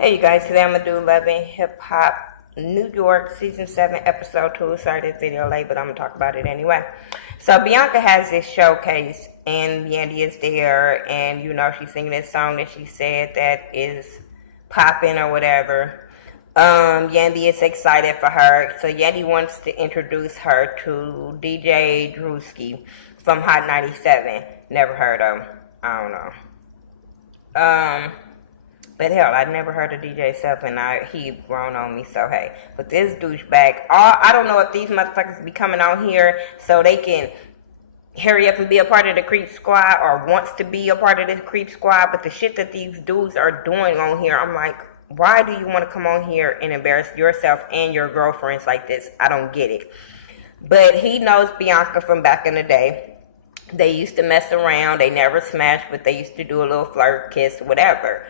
Hey you guys, today I'm going to do Love and Hip Hop New York Season 7 Episode 2. Sorry this video late, but I'm going to talk about it anyway. So Bianca has this showcase and Yandy is there and she's singing this song that she said that is popping or whatever. Yandy is excited for her. So Yandy wants to introduce her to DJ Drewski from Hot 97. Never heard of him. I don't know. But hell, I never heard of DJ Self, and he grown on me, so hey. But this douchebag, I don't know if these motherfuckers be coming on here so they can hurry up and be a part of the creep squad or wants to be a part of the creep squad, but the shit that these dudes are doing on here, I'm like, why do you want to come on here and embarrass yourself and your girlfriends like this? I don't get it. But he knows Bianca from back in the day. They used to mess around. They never smashed, but they used to do a little flirt, kiss, whatever.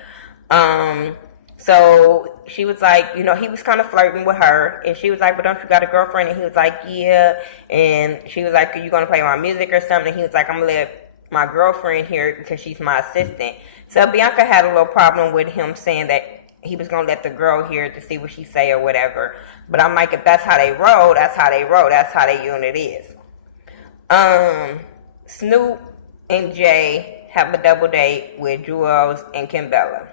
So she was like, he was kind of flirting with her, and she was like, but don't you got a girlfriend? And he was like, yeah. And she was like, are you going to play my music or something? And he was like, I'm going to let my girlfriend hear it because she's my assistant. So Bianca had a little problem with him saying that he was going to let the girl hear it to see what she say or whatever. But I'm like, if that's how they roll, that's how they roll. That's how their unit is. Snoop and Jay have a double date with Juelz and Kimbella.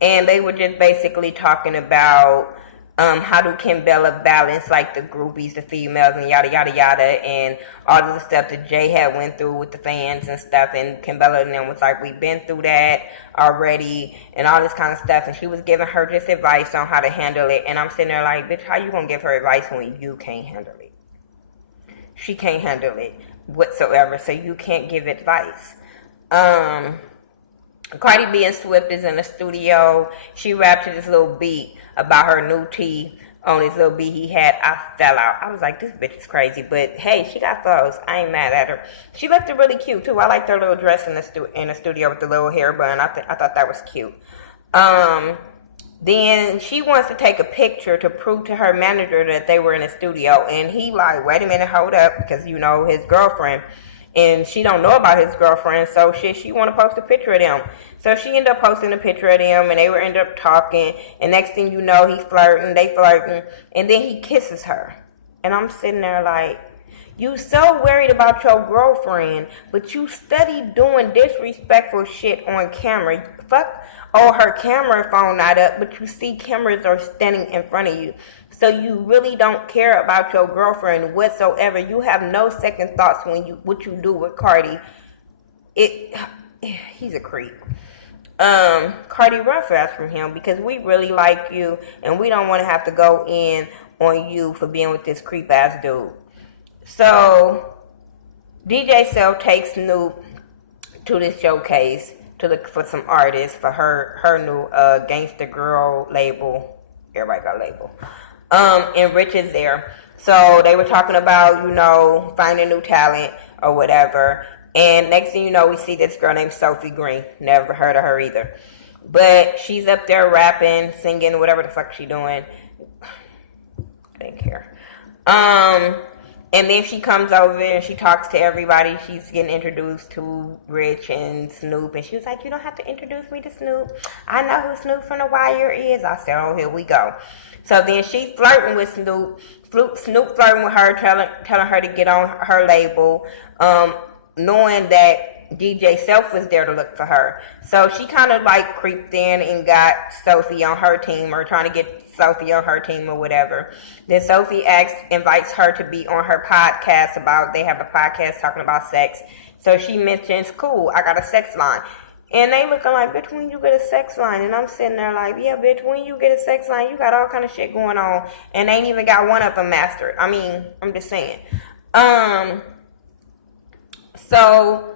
And they were just basically talking about how do Kimbella balance like the groupies, the females, and yada, yada, yada, and all of the stuff that Jay had went through with the fans and stuff. And Kimbella and them was like, we've been through that already and all this kind of stuff. And she was giving her just advice on how to handle it. And I'm sitting there like, bitch, how you going to give her advice when you can't handle it? She can't handle it whatsoever, so you can't give advice. Cardi B and Swift is in the studio. She rapped to this little beat about her new tee on this little beat he had. I fell out. I was like, this bitch is crazy. But hey, she got flows. I ain't mad at her. She looked really cute too. I liked her little dress in the studio with the little hair bun. I thought that was cute. Then she wants to take a picture to prove to her manager that they were in the studio. And he like, wait a minute, hold up. Because, his girlfriend. And she don't know about his girlfriend, so she want to post a picture of them. So she ended up posting a picture of them, and they were ended up talking. And next thing you know, he's flirting, they flirting, and then he kisses her. And I'm sitting there like, you so worried about your girlfriend, but you study doing disrespectful shit on camera. Fuck, her camera phone not up, but you see cameras are standing in front of you. So you really don't care about your girlfriend whatsoever. You have no second thoughts when what you do with Cardi. He's a creep. Cardi, run fast from him because we really like you and we don't want to have to go in on you for being with this creep ass dude. So DJ Self takes Snoop to this showcase to look for some artists for her new Gangsta Girl label. Everybody got a label. And Rich is there. So they were talking about, finding new talent or whatever. And next thing you know, we see this girl named Sophie Green. Never heard of her either. But she's up there rapping, singing, whatever the fuck she doing. I didn't care. And then she comes over and she talks to everybody. She's getting introduced to Rich and Snoop. And she was like, you don't have to introduce me to Snoop. I know who Snoop from The Wire is. I said, oh, here we go. So then she's flirting with Snoop. Snoop flirting with her, telling her to get on her label, knowing that DJ Self was there to look for her. So she kind of like creeped in and got Sophie on her team or trying to get Sophie on her team or whatever. Then Sophie invites her to be on her podcast they have a podcast talking about sex. So she mentions, cool, I got a sex line. And they looking like, bitch, when you get a sex line? And I'm sitting there like, yeah, bitch, when you get a sex line, you got all kind of shit going on. And they ain't even got one of them mastered. I mean, I'm just saying. So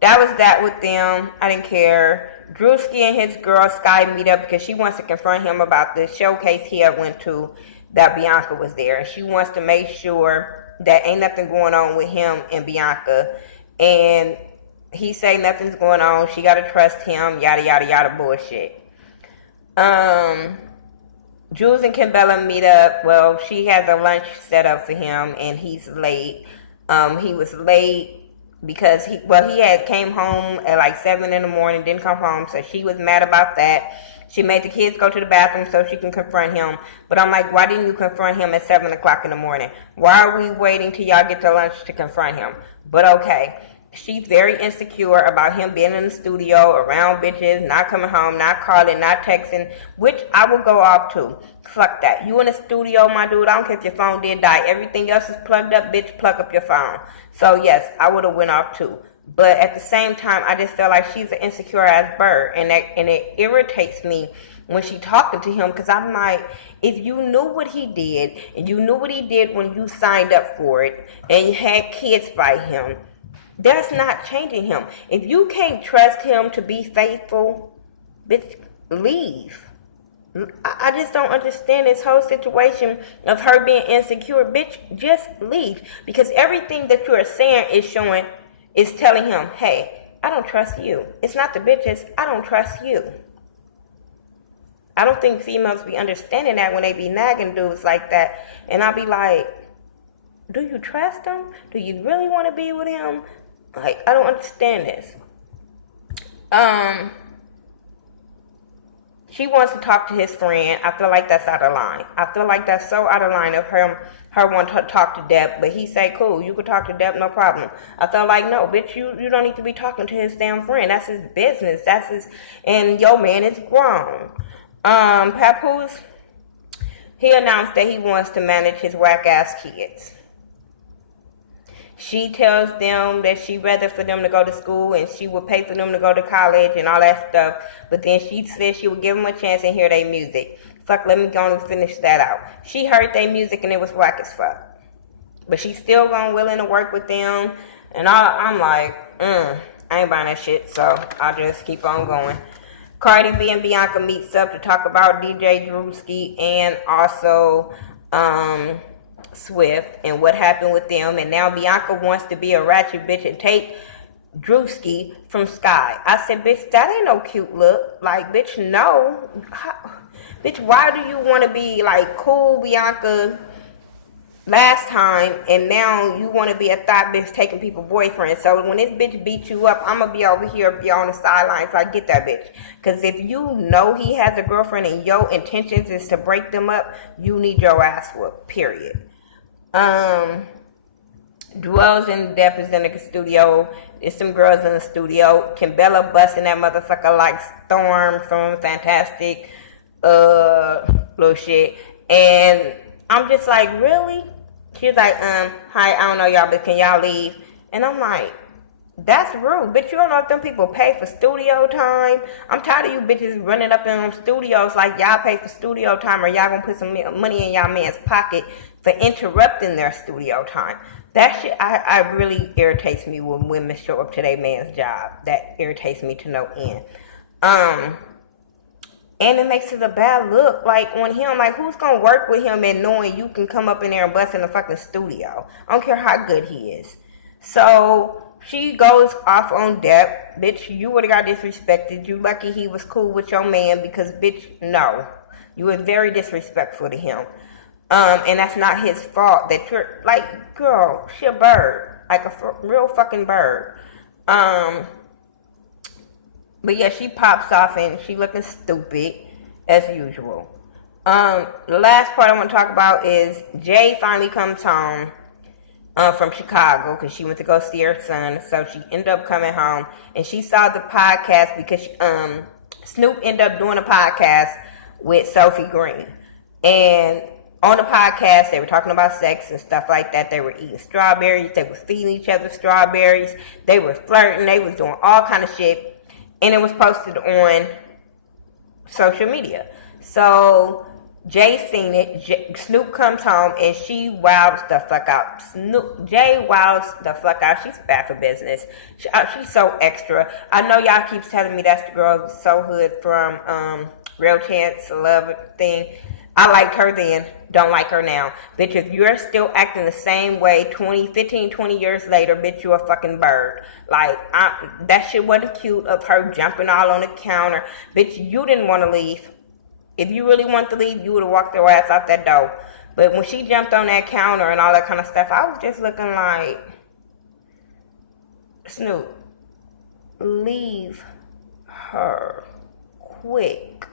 that was that with them. I didn't care. Drewski and his girl Sky meet up because she wants to confront him about the showcase he had went to that Bianca was there. And she wants to make sure that ain't nothing going on with him and Bianca. And he say nothing's going on. She got to trust him. Yada, yada, yada bullshit. Jules and Kimbella meet up. Well, she has a lunch set up for him and he's late. He was late because he had came home at like 7 in the morning, didn't come home, so she was mad about that. She made the kids go to the bathroom so she can confront him. But I'm like, why didn't you confront him at 7 o'clock in the morning? Why are we waiting till y'all get to lunch to confront him? But okay. She's very insecure about him being in the studio, around bitches, not coming home, not calling, not texting, which I will go off to. Fuck that. You in the studio, my dude, I don't care if your phone did die. Everything else is plugged up, bitch, plug up your phone. So yes, I would have went off too. But at the same time, I just feel like she's an insecure ass bird. And it irritates me when she talking to him, because I'm like, if you knew what he did, and you knew what he did when you signed up for it, and you had kids by him, that's not changing him. If you can't trust him to be faithful, bitch, leave. I just don't understand this whole situation of her being insecure. Bitch, just leave. Because everything that you are saying is telling him, hey, I don't trust you. It's not the bitches, I don't trust you. I don't think females be understanding that when they be nagging dudes like that. And I'll be like, do you trust him? Do you really want to be with him? Like, I don't understand this. She wants to talk to his friend. I feel like that's out of line. I feel like that's so out of line of her wanting to talk to Deb. But he say, cool, you can talk to Deb, no problem. I felt like, no, bitch, you don't need to be talking to his damn friend. That's his business. And your man is grown. Papoose, he announced that he wants to manage his whack-ass kids. She tells them that she'd rather for them to go to school and she would pay for them to go to college and all that stuff. But then she said she would give them a chance and hear their music. Fuck, let me go and finish that out. She heard their music and it was whack as fuck. But she's still willing to work with them. And I'm like, I ain't buying that shit. So I'll just keep on going. Cardi B and Bianca meets up to talk about DJ Drewski and also Swift and what happened with them, and now Bianca wants to be a ratchet bitch and take Drewski from Sky. I said, bitch, that ain't no cute look. Like, bitch, no. Bitch, why do you want to be like cool Bianca last time and now you want to be a thought bitch taking people boyfriends? So when this bitch beat you up, I'm gonna be over here, be on the sidelines. So I get that bitch. Because if you know he has a girlfriend and your intentions is to break them up, you need your ass whooped, period. Dwells and Depp is in the studio. There's some girls in the studio. Kimbella busting that motherfucker like Storm from Fantastic little shit. And I'm just like, really? She's like, hi, I don't know y'all, but can y'all leave? And I'm like, that's rude. Bitch, you don't know if them people pay for studio time. I'm tired of you bitches running up in them studios like y'all pay for studio time, or y'all gonna put some money in y'all man's pocket for interrupting their studio time. That shit, I really irritates me when women show up to their man's job. That irritates me to no end. And it makes it a bad look, like, on him. Like, who's gonna work with him and knowing you can come up in there and bust in the fucking studio? I don't care how good he is. So she goes off on Depp. Bitch, you would've got disrespected. You lucky he was cool with your man because, bitch, no. You were very disrespectful to him. And that's not his fault that you're, like, girl, she a bird. Like a real fucking bird. But yeah, she pops off and she looking stupid as usual. The last part I want to talk about is Jay finally comes home from Chicago because she went to go see her son. So she ended up coming home and she saw the podcast because Snoop ended up doing a podcast with Sophie Green. And on the podcast, they were talking about sex and stuff like that. They were eating strawberries. They were feeding each other strawberries. They were flirting. They was doing all kind of shit. And it was posted on social media. So Jay seen it. Snoop comes home and she wows the fuck out. Jay wows the fuck out. She's bad for business. She's so extra. I know y'all keeps telling me that's the girl So Hood from Real Chance Love thing. I liked her then, don't like her now. Bitch, if you're still acting the same way 15, 20 years later, bitch, you a fucking bird. Like, that shit wasn't cute of her jumping all on the counter. Bitch, you didn't want to leave. If you really wanted to leave, you would have walked your ass out that door. But when she jumped on that counter and all that kind of stuff, I was just looking like, Snoop, leave her quick.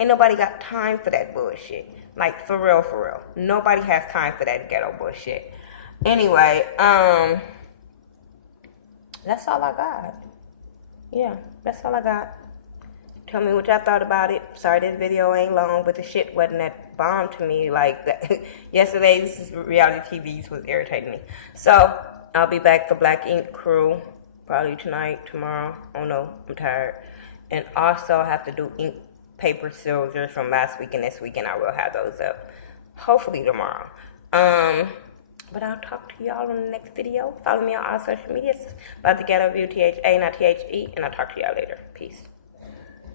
Ain't nobody got time for that bullshit. Like, for real, for real. Nobody has time for that ghetto bullshit. Anyway, that's all I got. Yeah, that's all I got. Tell me what y'all thought about it. Sorry this video ain't long, but the shit wasn't that bomb to me. Like, that. Yesterday's reality TVs was irritating me. So, I'll be back for Black Ink Crew. Probably tonight, tomorrow. Oh no, I'm tired. And also, I have to do ink paper soldiers from last week and this week, and I will have those up. Hopefully tomorrow. But I'll talk to y'all in the next video. Follow me on all social medias. About Thaghettoview, THA, not THE. And I'll talk to y'all later. Peace.